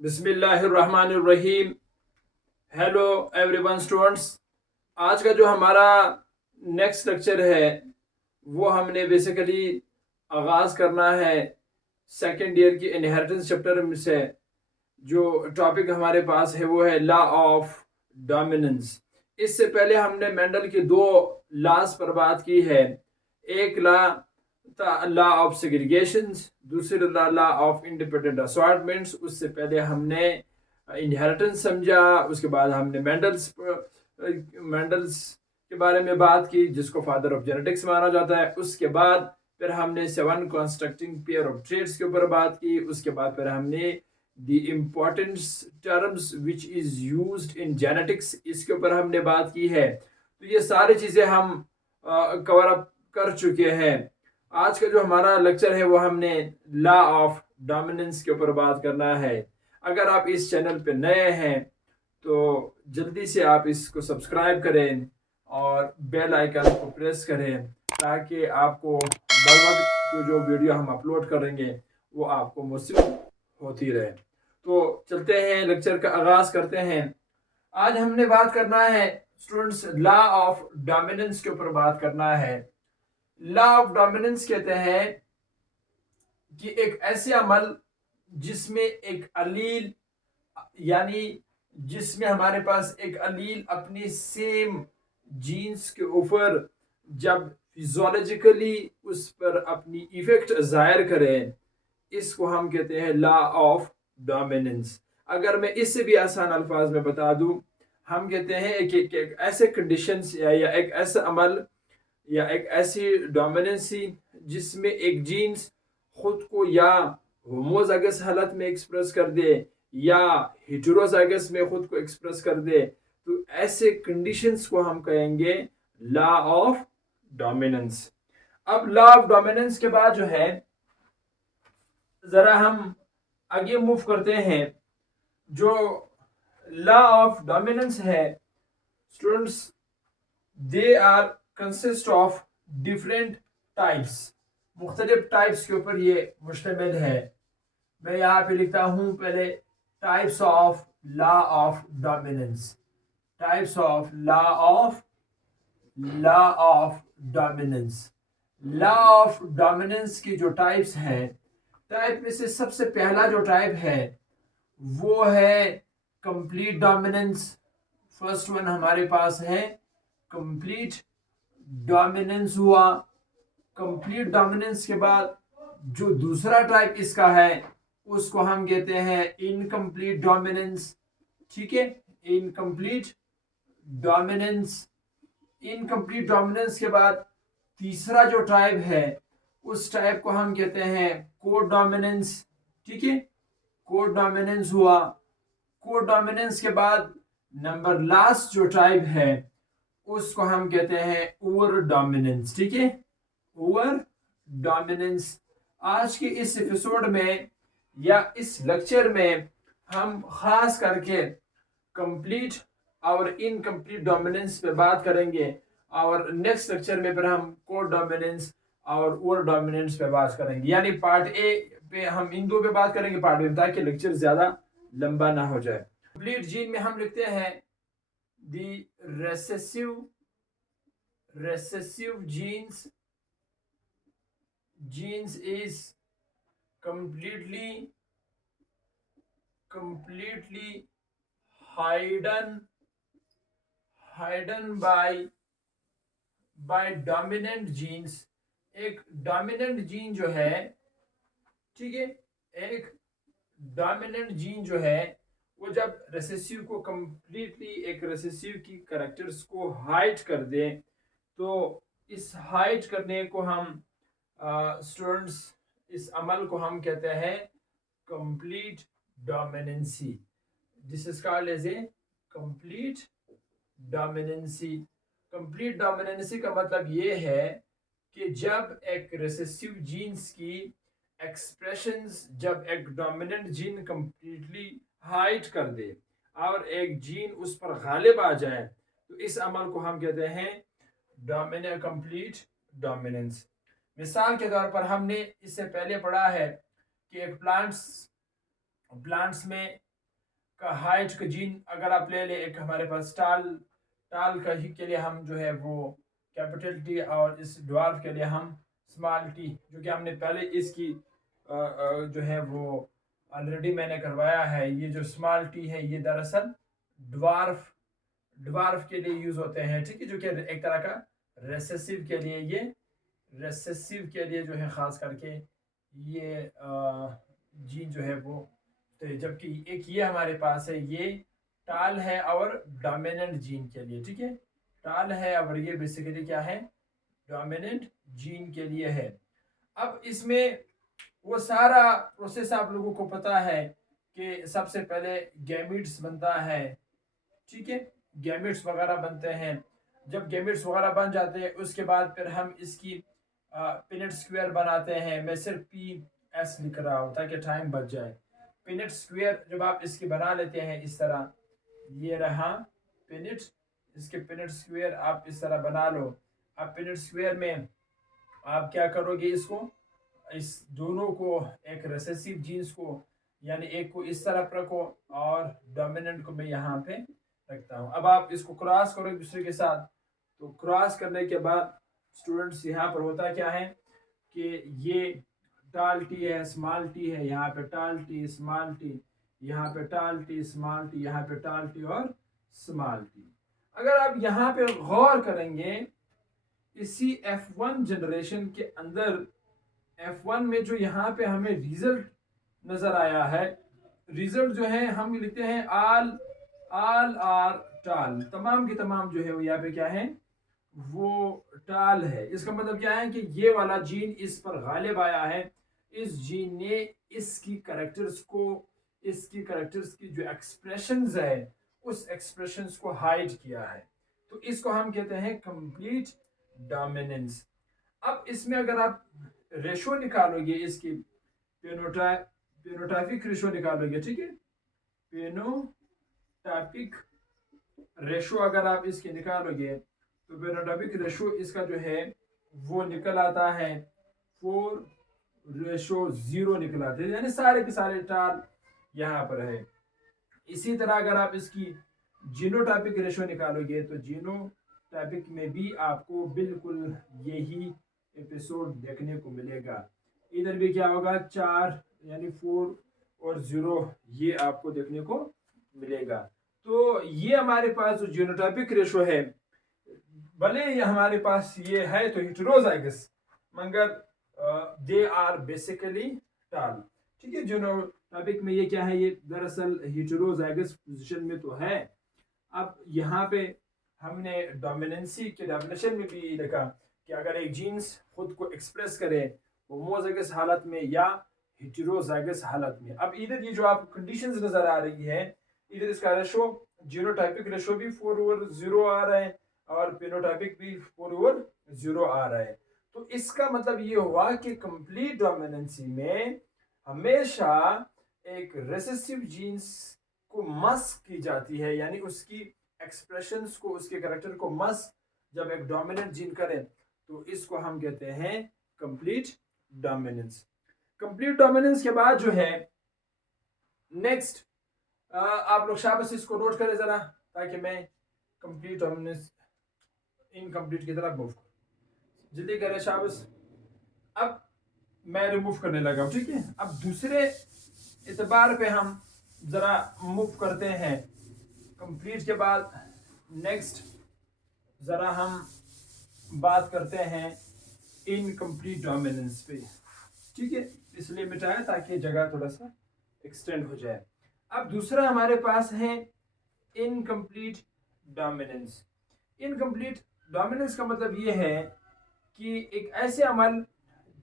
बिस्मिल्लाहिर्रहमानिर्रहीम। Hello everyone students. आज का जो हमारा नेक्स्ट लेक्चर है वो हमने बेसिकली आगाज़ करना है सेकेंड ईयर की इनहेरिटेंस चैप्टर से। जो टॉपिक हमारे पास है वो है लॉ ऑफ डोमिनेंस। इससे पहले हमने मेंडल की दो लॉज पर बात की है। एक लॉ ऑफ सेग्रीगेशन, दूसरी लॉ ऑफ इंडिपेंडेंट असॉर्टमेंट्स। उससे पहले हमने इनहेरिटेंस समझा, उसके बाद हमने मेंडल्स के बारे में बात की जिसको फादर ऑफ जेनेटिक्स माना जाता है। उसके बाद फिर हमने 7 कॉन्स्ट्रक्टिंग पेयर ऑफ ट्रेड्स के ऊपर बात की। उसके बाद फिर हमने the importance terms which is used in genetics, इसके ऊपर हमने बात की है। तो ये सारी चीज़ें हम कवर अप कर चुके हैं। आज का जो हमारा लेक्चर है वो हमने लॉ ऑफ डोमिनेंस के ऊपर बात करना है। अगर आप इस चैनल पे नए हैं तो जल्दी से आप इसको सब्सक्राइब करें और बेल आइकन को प्रेस करें ताकि आपको बर वक्त जो वीडियो हम अपलोड करेंगे वो आपको मौसूल होती रहे। तो चलते हैं, लेक्चर का आगाज करते हैं। आज हमने बात करना है स्टूडेंट्स लॉ ऑफ डोमिनेंस के ऊपर बात करना है। लॉ ऑफ डोमिनेंस कहते हैं कि एक ऐसे अमल जिसमें एक अलील, यानी जिसमें हमारे पास एक अलील अपनी सेम जीन्स के ऊपर जब फिजियोलॉजिकली उस पर अपनी इफेक्ट जाहिर करें, इसको हम कहते हैं लॉ ऑफ डोमिनेंस। अगर मैं इससे भी आसान अल्फाज में बता दूं, हम कहते हैं कि एक ऐसे कंडीशंस या एक ऐसा अमल या एक ऐसी डोमिनेंसी जिसमें एक जीन्स खुद को या होमोजाइगस हालत में एक्सप्रेस कर दे या हेटेरोजाइगस में खुद को एक्सप्रेस कर दे, तो ऐसे कंडीशंस को हम कहेंगे लॉ ऑफ डोमिनेंस। अब लॉ ऑफ डोमिनेंस के बाद जो है जरा हम आगे मूव करते हैं। जो लॉ ऑफ डोमिनेंस है students, they are consist of different types. मुख्तलिफ टाइप्स के ऊपर ये मुश्तमिल है। मैं यहाँ पे लिखता हूँ पहले types of law of dominance. Types of dominance. Law of dominance की जो टाइप्स हैं, टाइप में से सबसे पहला जो टाइप है वो है कंप्लीट डोमिनेंस। फर्स्ट वन हमारे पास है कंप्लीट डोमिनेंस हुआ। कंप्लीट डोमिनेंस के बाद जो दूसरा टाइप इसका है उसको हम कहते हैं इनकम्प्लीट डोमिनेंस। ठीक है, इनकम्प्लीट डोमिनेंस। इनकम्प्लीट डोमिनेंस के बाद तीसरा जो टाइप है उस टाइप को हम कहते हैं को डोमिनेंस। ठीक है, को डोमिनेंस हुआ। को डोमिनेंस के बाद नंबर लास्ट जो टाइप है उसको हम कहते हैं ओवर डोमिनेंस। ठीक है, ओवर डोमिनेंस। आज के इस एपिसोड में या इस लेक्चर में हम खास करके कंप्लीट और इनकम्प्लीट डोमिनेंस पे बात करेंगे और नेक्स्ट लेक्चर में फिर हम को डोमिनेंस और ओवर डोमिनेंस पे बात करेंगे। यानी पार्ट ए पे हम इन दो पे बात करेंगे, पार्ट बी, ताकि लेक्चर ज्यादा लंबा ना हो जाए। कंप्लीट जीन में हम लिखते हैं the recessive genes is completely hidden by dominant genes। एक डोमिनेंट जीन जो है, ठीक है, एक डोमिनेंट जीन जो है वो जब रेसेसिव को कंप्लीटली एक रेसेसिव की कैरेक्टर्स को हाइड कर दे, तो इस हाइड करने को हम स्टूडेंट्स इस अमल को हम कहते हैं complete dominancy. This is called as a complete dominancy. Complete dominancy का मतलब ये है कि जब एक रिसेसिव जीन्स की एक्सप्रेशंस, जब एक डोमिनेंट जीन कंप्लीटली हाइड कर दे और एक जीन उस पर गालिब आ जाए, तो इस अमल को हम कहते हैं डोमिनेंट कंप्लीट डोमिनेंस। मिसाल के तौर पर हमने इससे पहले पढ़ा है कि एक प्लांट्स में का हाइट का जीन अगर आप ले ले, एक हमारे पास टाल टाल का ही के लिए हम जो है वो कैपिटल टी, और इस ड्वार्फ के लिए हम स्मॉल टी, जो कि हमने पहले इसकी जो है वो ऑलरेडी मैंने करवाया है। ये जो स्मॉल टी है ये दरअसल ड्वार्फ ड्वार्फ के लिए यूज होते हैं, ठीक है, जो कि एक तरह का रेसेसिव के लिए, ये रेसेसिव के लिए जो है खास करके ये जीन जो है वो, तो जबकि एक ये हमारे पास है, ये टाल है और डोमिनेंट जीन के लिए, ठीक है, टाल है और ये बेसिकली क्या है, डोमिनेंट जीन के लिए है। अब इसमें वो सारा प्रोसेस आप लोगों को पता है कि सबसे पहले गैमिट्स बनता है, ठीक है, गैमिट्स वगैरह बनते हैं। जब गैमिट्स वगैरह बन जाते हैं उसके बाद फिर हम इसकी पिनेट स्क्वायर बनाते हैं। मैं सिर्फ पी एस लिख रहा हूँ ताकि टाइम बच जाए। पिनेट स्क्वायर जब आप इसकी बना लेते हैं इस तरह, ये रहा पिनेट, इसके पिनेट स्क्वायर आप इस तरह बना लो। अब पिनेट स्क्वायर में आप क्या करोगे, इसको, इस दोनों को, एक रेसेसिव जीन्स को यानी एक को इस तरफ रखो और डोमिनेंट को मैं यहाँ पे रखता हूँ। अब आप इसको क्रॉस करो एक दूसरे के साथ, तो क्रॉस करने के बाद स्टूडेंट्स यहाँ पर होता क्या है कि ये टाल टी है, स्मॉल टी है, यहाँ पे टाल टी स्मॉल टी, यहाँ पे टाल टी स्मॉल टी, यहाँ पे टाल टी और स्मॉल टी। अगर आप यहाँ पे गौर करेंगे, इसी F1 जनरेशन के अंदर F1 में जो यहाँ पे हमें रिजल्ट नजर आया है, रिजल्ट जो है हम लिखते हैं आल आर टाल, तमाम की तमाम जो है वो यहाँ पे क्या है, वो टाल है। इसका मतलब क्या है कि ये वाला जीन इस पर गालिब आया है। इस जीन ने इसकी कैरेक्टर्स को, इसकी कैरेक्टर्स की जो एक्सप्रेशंस है उस एक्सप्रेशंस को हाइड किया है। तो इसको हम कहते हैं कंप्लीट डोमिनेंस। अब इसमें अगर आप रेशो निकालोगे, इसकी पेनोटाइपिक रेशो निकालोगे, ठीक है, पेनोटाइपिक रेशो अगर आप इसकी निकालोगे तो पेनोटाइपिक रेशो इसका जो है वो निकल आता है 4:0 निकल आते हैं, यानी सारे के सारे टाल यहाँ पर है। इसी तरह अगर आप इसकी जीनोटाइपिक रेशो निकालोगे तो जीनोटाइपिक में भी आपको बिल्कुल यही एपिसोड देखने को मिलेगा। इधर भी क्या होगा, 4 यानी 4 और 0 ये आपको देखने को मिलेगा। तो ये हमारे पास जो जीनोटाइपिक रेशो है, भले ये हमारे पास ये है तो हेटेरोजाइगस, मगर दे आर बेसिकली टाल, ठीक है। जीनोटाइपिक में ये क्या है, ये दरअसल हेटेरोजाइगस पोजीशन में तो है। अब यहाँ पे हमने डोमिनेंसी के डेफिनेशन में भी देखा कि अगर एक जीन्स खुद को एक्सप्रेस करे होमोजाइगस हालत में या हेटेरोजाइगस हालत में। अब इधर ये जो आपको कंडीशंस नजर आ रही है, इधर इसका रेशो, जीनोटाइपिक रेशो भी 4/0 आ रहा है और फेनोटाइपिक भी 4/0 आ रहा है। तो इसका मतलब ये हुआ कि कंप्लीट डोमिनेंसी में हमेशा एक रेसेसिव जीन्स को मस्क की जाती है, यानी उसकी एक्सप्रेशंस को, उसके कैरेक्टर को मस्क जब एक डोमिनेंट जीन करें तो इसको हम कहते हैं कंप्लीट डोमिनेंस। कंप्लीट डोमिनेंस के बाद जो है नेक्स्ट, आप लोग शाबाश इसको नोट करें जरा, ताकि मैं कंप्लीट डोमिनेंस इनकम्प्लीट की तरफ मूव करूं। जल्दी करें शाबाश। अब मैं रिमूव करने लगा हूं, ठीक है। अब दूसरे एतबार पे हम जरा मूव करते हैं। कंप्लीट के बाद नेक्स्ट जरा हम बात करते हैं इनकम्प्लीट डोमिनेंस पे, ठीक है। इसलिए मिटाया ताकि जगह थोड़ा सा एक्सटेंड हो जाए। अब दूसरा हमारे पास है इनकम्प्लीट डोमिनेंस। इनकम्प्लीट डोमिनेंस का मतलब ये है कि एक ऐसे अमल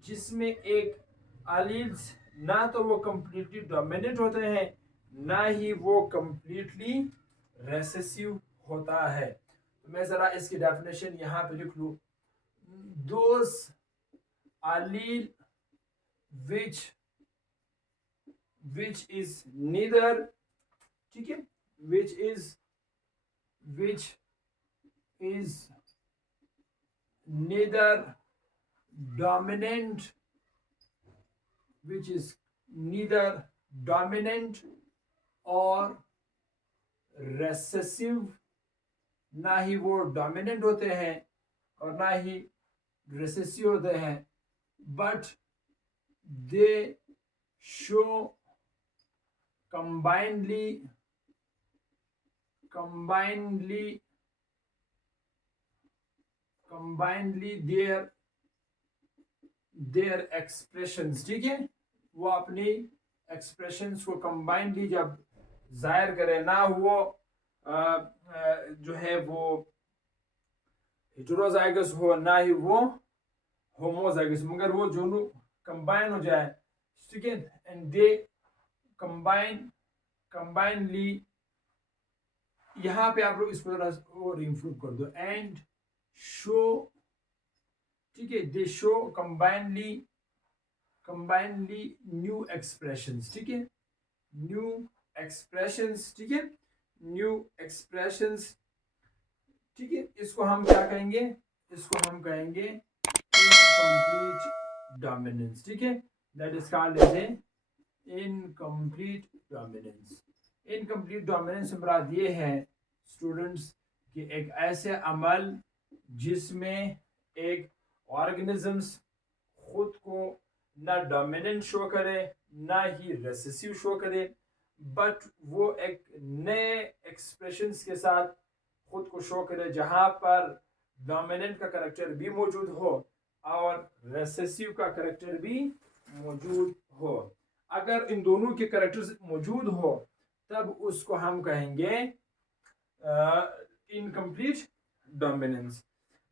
जिसमें एक एलील्स ना तो वो कंप्लीटली डोमिनेंट होते हैं, ना ही वो कंप्लीटली रेसेसिव होता है। तो मैं जरा इसकी डेफिनेशन यहाँ पे लिख लूँ, those allele which is neither, ठीक है, which is neither dominant, which is neither dominant or recessive, ना ही वो डोमिनेंट होते हैं और ना ही रिसेसिव होते हैं, but they show combinedly their expressions, ठीक है, वो अपनी एक्सप्रेशंस को कंबाइनली जब जाहिर करे, ना वो जो है वो हेटेरोजाइगस हो ना ही वो होमोजाइगस, मगर वो दोनों कंबाइन हो जाए, ठीक है, एंड दे कंबाइनली, यहाँ पे आप लोग इसको और इम्प्रूव कर दो, एंड शो, ठीक है, दे शो कंबाइनली न्यू एक्सप्रेशंस, ठीक है, न्यू एक्सप्रेशंस, ठीक है, न्यू एक्सप्रेशंस, ठीक है, इसको हम क्या कहेंगे, इसको हम कहेंगे इनकम्प्लीट डोमिनेंस, ठीक है, that is called as a incomplete dominance. Incomplete dominance से मुराद ये है स्टूडेंट्स कि एक ऐसे अमल जिसमें एक ऑर्गेनिजम्स खुद को ना डोमिनेंट शो करे ना ही रेसेसिव शो करे, बट वो एक नए एक्सप्रेशंस के साथ खुद को शो करे जहां पर डोमिनेंट का करेक्टर भी मौजूद हो और रेसेसिव का करेक्टर भी मौजूद हो। अगर इन दोनों के करेक्टर्स मौजूद हो तब उसको हम कहेंगे इनकम्प्लीट डोमिनेंस।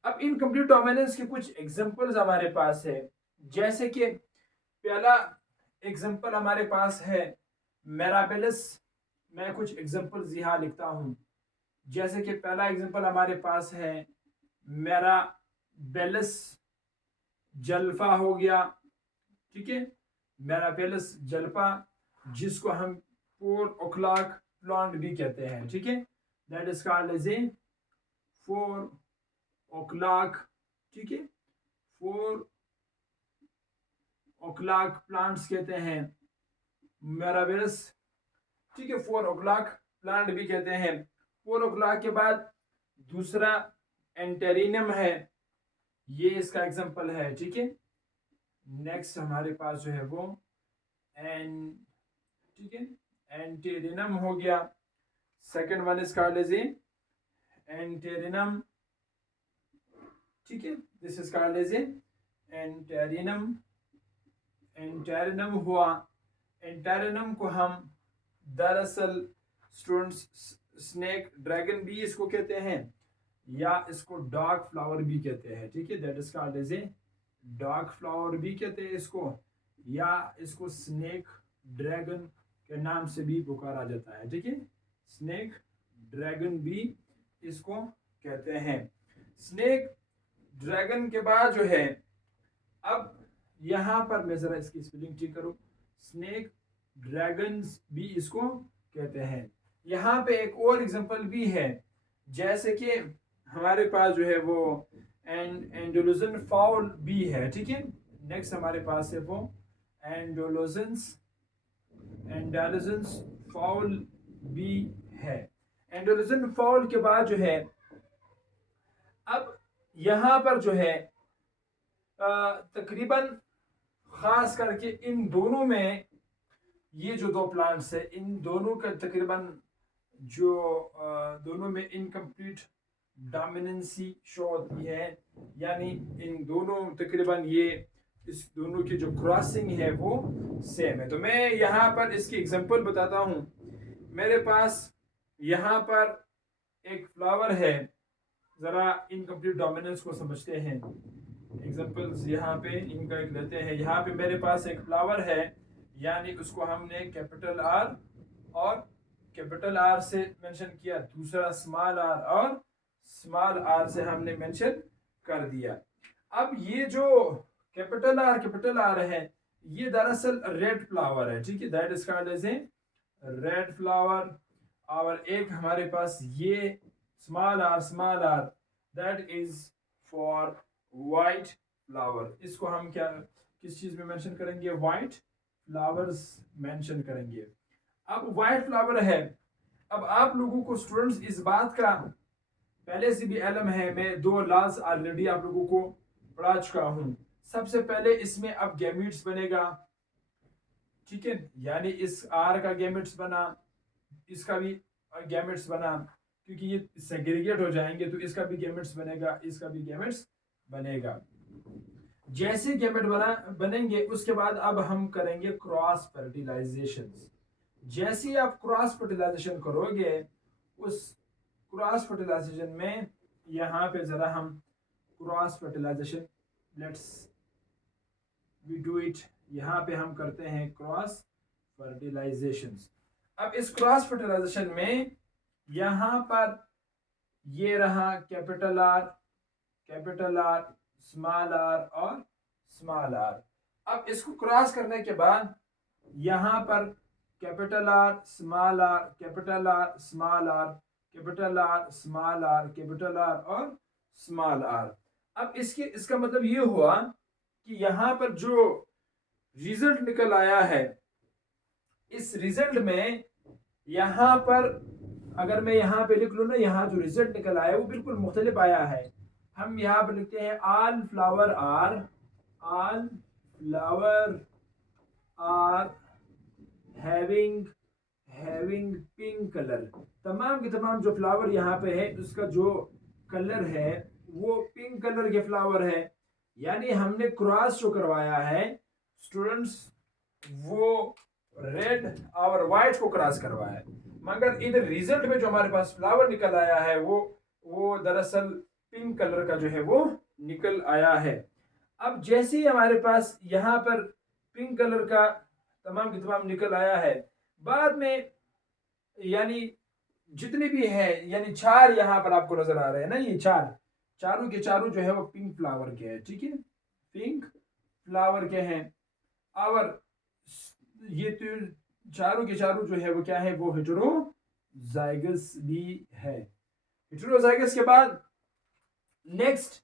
अब इनकम्प्लीट डोमिनेंस के कुछ एग्जांपल्स हमारे पास है, जैसे कि पहला एग्जांपल हमारे पास है मिराबिलिस। मैं कुछ एग्जांपल्स यहाँ लिखता हूँ, जैसे कि पहला एग्जांपल हमारे पास है मिराबिलिस जल्फा हो गया, ठीक है, मिराबिलिस जल्फा जिसको हम 4 o'clock प्लांट भी कहते हैं, ठीक है, that is called as a 4 o'clock, ठीक है, 4 o'clock प्लांट्स कहते हैं मिराबिलिस, ठीक है, 4 o'clock प्लांट भी कहते हैं। 4 o'clock के बाद दूसरा एंटेरिनम है, ये इसका एग्जांपल है, ठीक है। नेक्स्ट हमारे पास जो है वो ठीक है, एंटेरिनम हो गया। Second one is called as antirrhinum, ठीक है, this is called as antirrhinum. Antirrhinum हुआ। एंटेरिनम को हम दरअसल स्टूडेंट्स स्नेक ड्रैगन भी इसको कहते हैं या इसको डॉग फ्लावर भी कहते हैं, ठीक है, that is called as a dog flower भी कहते हैं इसको, या इसको स्नेक ड्रैगन के नाम से भी पुकारा जाता है, ठीक है, स्नेक ड्रैगन भी इसको कहते हैं। स्नेक ड्रैगन के बाद जो है, अब यहाँ पर मैं जरा इसकी स्पेलिंग चेक करूं, स्नेक ड्रैगन्स भी इसको कहते हैं। यहाँ पे एक और एग्जांपल भी है, जैसे कि हमारे पास जो है वो एंडोलुजन फाउल भी है, ठीक है। नेक्स्ट हमारे पास है वो एंडोलुजन्स फाउल भी है। एंडोलुजन फाउल के बाद जो है, अब यहाँ पर जो है तकरीबन खास करके इन दोनों में, ये जो दो प्लांट्स है इन दोनों का तकरीबन जो दोनों में इनकम्प्लीट डोमिनेंसी शो होती है, यानी इन दोनों तकरीबन ये इस दोनों की जो क्रॉसिंग है वो सेम है। तो मैं यहाँ पर इसकी एग्जांपल बताता हूँ। मेरे पास यहाँ पर एक फ्लावर है, ज़रा इनकम्प्लीट डोमिनेंस को समझते हैं। एग्जांपल्स यहाँ पे इनका एक लेते हैं। यहाँ पे मेरे पास एक फ्लावर है, यानी उसको हमने कैपिटल आर और कैपिटल आर से मेंशन किया, दूसरा स्मॉल आर और स्मॉल आर से हमने मेंशन कर दिया। अब ये जो कैपिटल आर है, ये दरअसल रेड फ्लावर है, ठीक है, that is called as a red flower. और एक हमारे पास ये small r that is for white flower. इसको हम क्या किस चीज में मेंशन करेंगे, वाइट फ्लावर्स मेंशन करेंगे। अब वाइट फ्लावर है, अब आप लोगों को स्टूडेंट्स इस बात का पहले से भी इल्म है, मैं दो लॉज ऑलरेडी आप लोगों को पढ़ा चुका हूँ। सबसे पहले इसमें अब गैमेट्स बनेगा, ठीक है, यानी इस आर का गैमेट्स बना, इसका भी गैमेट्स बना, क्योंकि ये सेग्रीगेट हो जाएंगे तो इसका भी गैमेट्स बनेगा, इसका भी गैमेट्स बनेगा। जैसे गैमेट बनेंगे उसके बाद अब हम करेंगे क्रॉस फर्टिलाइजेशन। जैसे ही आप क्रॉस फर्टिलाइजेशन करोगे, उस क्रॉस फर्टिलाइजेशन में यहाँ पे जरा हम cross fertilization, let's we do it, यहाँ पे हम करते हैं क्रॉस फर्टिलाइजेशन। अब इस क्रॉस फर्टिलाइजेशन में यहाँ पर ये रहा कैपिटल आर, स्मॉल आर और स्मॉल आर। अब इसको क्रॉस करने के बाद यहाँ पर capital R small r, capital R small r, capital R small r, capital R और स्मॉल आर। अब इसका मतलब ये हुआ कि यहाँ पर जो रिजल्ट निकल आया है, इस रिजल्ट में यहाँ पर अगर मैं यहाँ पे लिख लूँ ना, यहाँ जो रिजल्ट निकल आया वो बिल्कुल मुख्तलिफ आया है। हम यहाँ पर लिखते हैं all flower are having pink colour. तमाम के तमाम जो फ्लावर यहाँ पे है उसका जो कलर है वो पिंक कलर के फ्लावर है। यानी हमने क्रॉस जो करवाया है स्टूडेंट्स, वो रेड और व्हाइट को क्रॉस करवाया है, मगर इधर रिजल्ट में जो हमारे पास फ्लावर निकल आया है वो दरअसल पिंक कलर का जो है वो निकल आया है। अब जैसे ही हमारे पास यहाँ पर पिंक कलर का तमाम के तमाम निकल आया है, बाद में यानी जितने भी है, यानी चार यहाँ पर आपको नजर आ रहे हैं ना, ये चारों के चारों जो है वो पिंक फ्लावर के हैं, ठीक है, पिंक फ्लावर के हैं। और ये तो चारों के चारों जो है वो क्या है, वो हेटेरोजाइगस भी है। हेटेरोजाइगस के बाद नेक्स्ट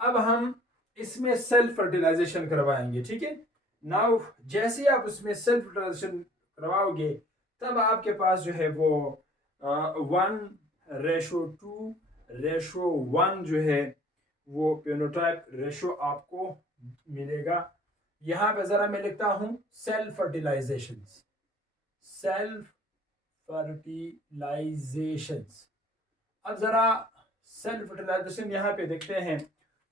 अब हम इसमें सेल्फ फर्टिलाइजेशन करवाएंगे, ठीक है। नाउ जैसे ही आप उसमें सेल्फ फर्टिलाइजेशन करवाओगे तब आपके पास जो है वो 1:2:1 जो है वो फेनोटाइप रेशो आपको मिलेगा। यहाँ पे जरा मैं लिखता हूँ सेल्फ फर्टिलाइजेशन, अब जरा सेल्फ फर्टिलाइजेशन यहाँ पे देखते हैं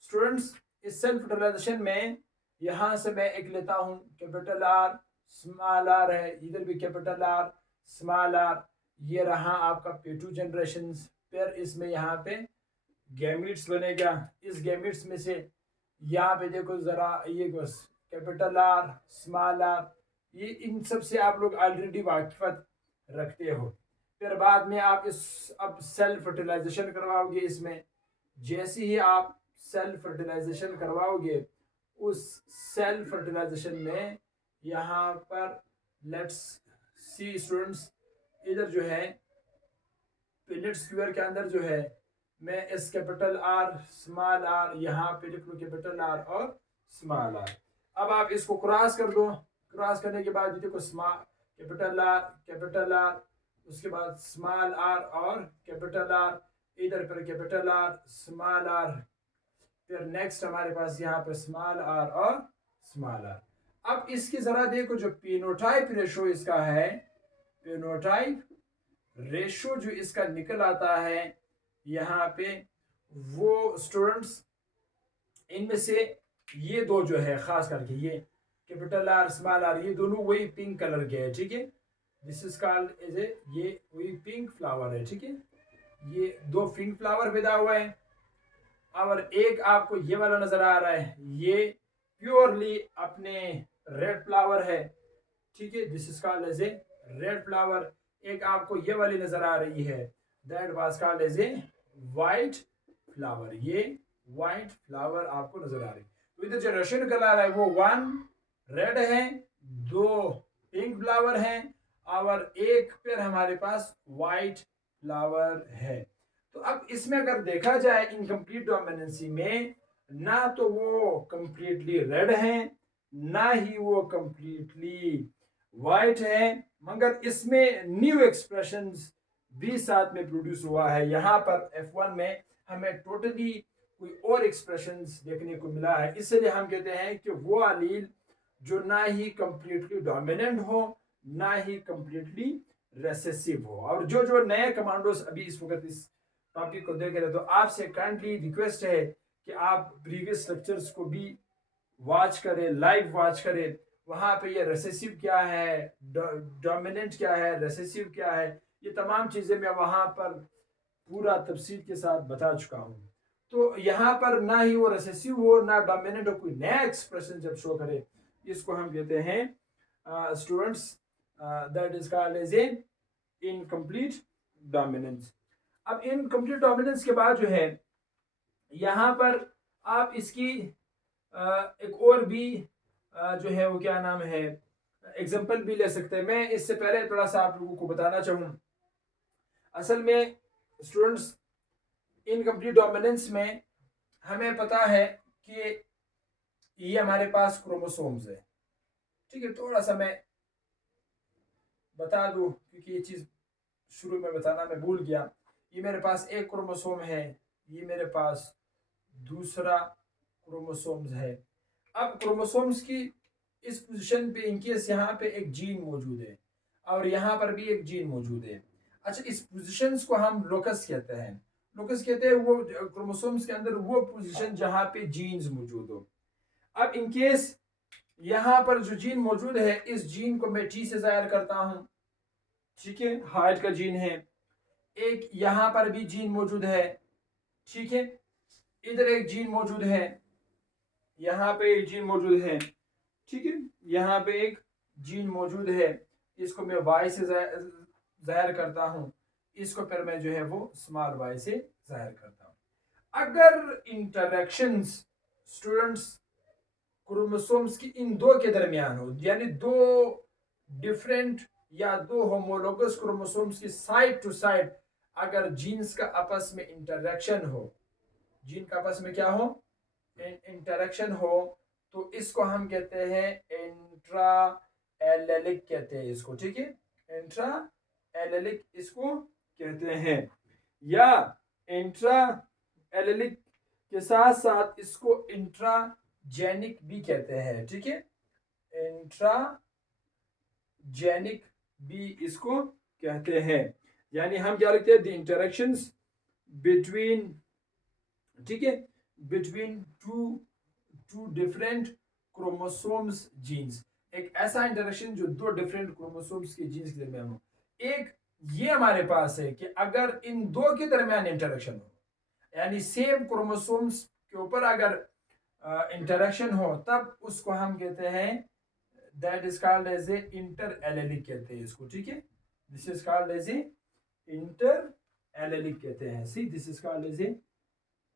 स्टूडेंट्स। इस सेल्फ फर्टिलाइजेशन में यहाँ से मैं एक लेता हूँ कैपिटल आर स्मॉल आर है, इधर भी कैपिटल आर स्मॉल आर, ये रहा आपका P2 जनरेशन। फिर इसमें यहाँ पे गैमेट्स बनेगा, इस गैमेट्स में से यहाँ पे देखो जरा, ये कैपिटल आर स्मॉल आर, ये इन सब से आप लोग ऑलरेडी वाकिफत रखते हो। फिर बाद में आप अब सेल्फ फर्टिलाइजेशन करवाओगे इसमें। जैसे ही आप सेल्फ फर्टिलाइजेशन करवाओगे, उस सेल्फ फर्टिलाइजेशन में यहाँ पर लेट्स सी स्टूडेंट्स, इधर जो है पिलेट स्क्वायर के अंदर जो है मैं इस कैपिटल आर स्मॉल आर यहाँ पे लिख लूँ कैपिटल आर और स्मॉल आर। अब आप इसको क्रॉस कर दो, क्रॉस करने के बाद देखो स्मॉल कैपिटल आर, उसके बाद स्मॉल आर और कैपिटल आर, इधर पर कैपिटल आर स्मॉल आर, फिर नेक्स्ट हमारे पास यहाँ पर स्मॉल आर और स्मॉल आर। अब इसकी जरा देखो जो फेनोटाइप रेशो इसका है, फेनोटाइप रेशो जो इसका निकल आता है यहाँ पे, वो स्टूडेंट्स इनमें से ये दो जो है खास करके ये कैपिटल आर स्मॉल आर, ये दोनों वही पिंक कलर के है, ठीक है। This is called as a, ये वही पिंक फ्लावर है, ठीक है। ये दो पिंक फ्लावर पैदा हुआ है और एक आपको ये वाला नजर आ रहा है, ये प्योरली अपने रेड फ्लावर है, ठीक है। This is called as a red flower. एक आपको ये वाली नजर आ रही है, that was called as a white flower, ये व्हाइट फ्लावर आपको नजर आ रही है। तो इधर जो रेशो निकल आ रहा है वो 1 रेड है, 2 पिंक फ्लावर है और एक फिर हमारे पास व्हाइट फ्लावर है। तो अब इसमें अगर देखा जाए इनकम्प्लीट डोमिनेंसी में, ना तो वो कंप्लीटली रेड है ना ही वो कंप्लीटली वाइट है, मगर इसमें न्यू एक्सप्रेशंस भी साथ में प्रोड्यूस हुआ है। यहाँ पर F1 में हमें टोटली कोई और एक्सप्रेशंस देखने को मिला है, इसलिए हम कहते हैं कि वो अलील जो ना ही कंप्लीटली डोमिनेंट हो ना ही कंप्लीटली रेसेसिव हो। और जो जो नए कमांडोज अभी इस वक्त इस टॉपिक को देख रहे हैं, तो आपसे काइंडली रिक्वेस्ट है कि आप प्रीवियस लेक्चर्स को भी वॉच करें, लाइव वॉच करें। वहाँ पे ये रेसेसिव क्या है, डोमिनेंट क्या है, रेसेसिव क्या है, ये तमाम चीज़ें मैं वहाँ पर पूरा तफसील के साथ बता चुका हूँ। तो यहाँ पर ना ही वो रेसेसिव हो ना डोमिनेंट हो, कोई नया एक्सप्रेशन जब शो करे, इसको हम कहते हैं students that is called as a incomplete dominance. अब इनकम्प्लीट डोमिनेंस के बाद जो है यहाँ पर आप इसकी एक और भी जो है वो क्या नाम है एग्जाम्पल भी ले सकते हैं। मैं इससे पहले थोड़ा सा आप लोगों को बताना चाहूँ, असल में स्टूडेंट्स इनकम्प्लीट डोमिनेंस में हमें पता है कि ये हमारे पास क्रोमोसोम्स है, ठीक है। थोड़ा सा मैं बता दूं क्योंकि ये चीज़ शुरू में बताना मैं भूल गया। ये मेरे पास एक क्रोमोसोम है, ये मेरे पास दूसरा क्रोमोसोम्स है। अब क्रोमोसोम्स की इस पोजीशन पे इनकेस यहाँ पे एक जीन मौजूद है और यहाँ पर भी एक जीन मौजूद है। अच्छा, इस पोजीशंस को हम लोकस कहते हैं। लोकस कहते हैं वो क्रोमोसोम्स के अंदर वो पोजीशन जहाँ पे जीन्स मौजूद हो। अब इनकेस यहाँ पर जो जीन मौजूद है, इस जीन को मैं टी से जाहिर करता हूँ, ठीक है, हार्ट का जीन है। एक यहाँ पर भी जीन मौजूद है, ठीक है, इधर एक जीन मौजूद है, यहाँ पे एक जीन मौजूद है, ठीक है, यहाँ पे एक जीन मौजूद है। इसको मैं वाई से जाहिर करता हूँ, इसको फिर मैं जो है वो स्मॉल वाई से जाहिर करता हूँ। अगर इंटरेक्शंस स्टूडेंट्स क्रोमोसोम्स की इन दो के दरमियान हो, यानी दो डिफरेंट या दो होमोलोगस क्रोमोसोम्स की साइड टू साइड अगर जीन्स का आपस में इंटरेक्शन हो, जीन का आपस में क्या हो, इंटरेक्शन हो, तो इसको हम कहते हैं इंट्रा एलेलिक कहते हैं इसको, ठीक है, इंट्रा एलेलिक इसको कहते हैं। या इंट्रा एलेलिक के साथ साथ इसको इंट्राजेनिक भी कहते हैं, ठीक है, इंट्राजेनिक भी इसको कहते हैं। यानी हम क्या लिखते हैं, द इंटरेक्शंस बिटवीन, ठीक है, between two different chromosomes genes. एक ऐसा इंटरेक्शन जो दो डिफरेंट क्रोमोसोम्स के जीन्स के दरमियान हो। एक ये हमारे पास है कि अगर इन दो के दरमियान इंटरेक्शन हो, यानी सेम क्रोमोसोम्स के ऊपर अगर इंटरेक्शन हो, तब उसको हम कहते हैं that is called as a inter allelic कहते हैं इसको, ठीक है। This is called as a inter allelic कहते हैं। See this is called as a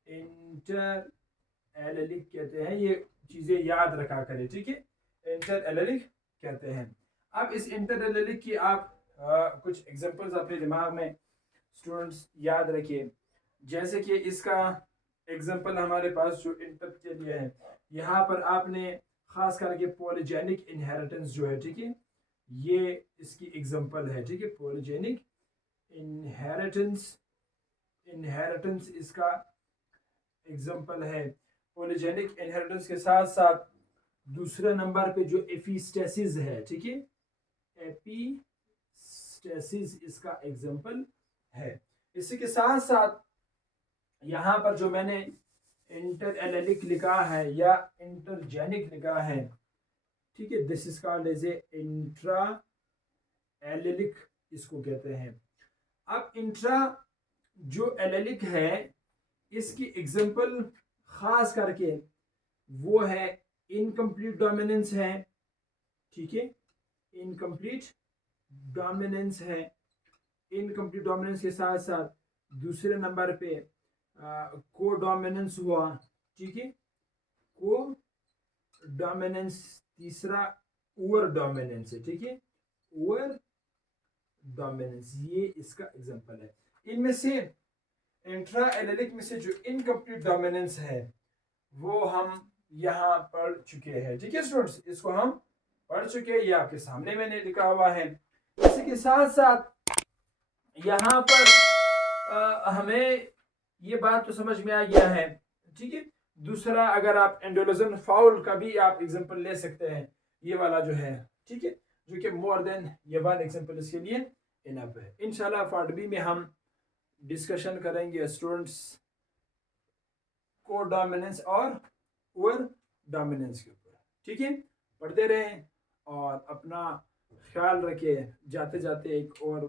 inter allelic कहते हैं। ये चीजें याद रखा करें, ठीक है, इंटर एलेलिक कहते हैं। अब इस इंटर एलेलिक की आप कुछ एग्जांपल्स अपने दिमाग में स्टूडेंट्स याद रखिए। जैसे कि इसका एग्जांपल हमारे पास जो इंटर के लिए है, यहाँ पर आपने खास करके पॉलीजेनिक इनहेरिटेंस जो है, ठीक है, ये इसकी एग्जांपल है, ठीक है, पॉलीजेनिक इनहेरिटेंस, इनहेरिटेंस इसका एग्जांपल है। पॉलीजेनिक इनहेरिटेंस के साथ साथ दूसरे नंबर पे जो एपिस्टेसिस है, ठीक है, एपिस्टेसिस इसका एग्जांपल है। इसी के साथ साथ यहाँ पर जो मैंने इंटर एलेलिक लिखा है या इंटरजेनिक लिखा है, ठीक है, this is called as a intra allelic इसको कहते हैं। अब इंट्रा जो एलेलिक है इसकी एग्जांपल खास करके वो है इनकम्प्लीट डोमिनेंस है, ठीक है, इनकम्प्लीट डोमिनेंस है। इनकम्प्लीट डोमिनेंस के साथ साथ दूसरे नंबर पे को डोमिनेंस हुआ, ठीक है, को डोमिनेंस। तीसरा ओवर डोमिनेंस है, ठीक है, ओवर डोमिनेंस, ये इसका एग्जांपल है। इनमें से इंट्रा एलेलिक में से जो इनकम्प्लीट डोमिनेंस है वो हम यहाँ पढ़ चुके हैं, ठीक है स्टूडेंट्स, इसको हम पढ़ चुके हैं, ये आपके सामने मैंने लिखा हुआ है। इसी के साथ साथ यहाँ पर हमें ये बात तो समझ में आ गया है, ठीक है। दूसरा, अगर आप एंडोलजन फाउल का भी आप एग्जांपल ले सकते हैं, ये वाला जो है, ठीक है, जो कि मोर देन ये वन एग्जांपल इसके लिए इनफ है। इंशाल्लाह पार्ट बी में हम डिस्कशन करेंगे स्टूडेंट्स को डोमिनेंस और ओवर डोमिनेंस के ऊपर, ठीक है। पढ़ते रहें और अपना ख्याल रखें। जाते जाते एक और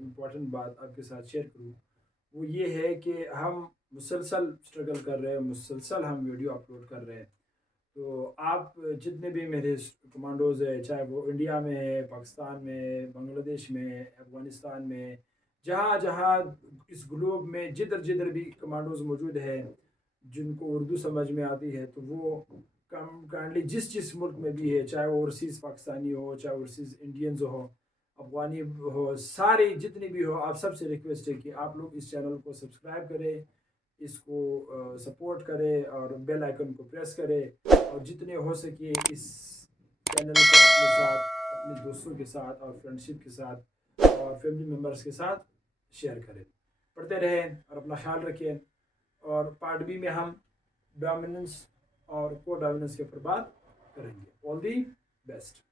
इम्पोर्टेंट बात आपके साथ शेयर करूँ, वो ये है कि हम मुसलसल स्ट्रगल कर रहे हैं, मुसलसल हम वीडियो अपलोड कर रहे हैं। तो आप जितने भी मेरे कमांडोज़ है, चाहे वो इंडिया में है, पाकिस्तान में, बांग्लादेश में, अफ़गानिस्तान में, जहाँ जहाँ इस ग्लोब में जिधर जिधर भी कमांडोज़ मौजूद है जिनको उर्दू समझ में आती है, तो वो कम काइंडली जिस जिस मुल्क में भी है, चाहे वो ओवरसीज़ पाकिस्तानी हो, चाहे ओवरसीज़ इंडियंस हो, अफगानी हो, सारे जितने भी हो, आप सबसे रिक्वेस्ट है कि आप लोग इस चैनल को सब्सक्राइब करें, इसको सपोर्ट करें और बेल आइकन को प्रेस करें, और जितने हो सके इस चैनल को अपने साथ, अपने दोस्तों के साथ और फ्रेंडशिप के साथ और फैमिली मेम्बर्स के साथ शेयर करें। पढ़ते रहें और अपना ख्याल रखें। और पार्ट बी में हम डोमिनेंस और को डोमिनेंस के ऊपर बात करेंगे। All the best.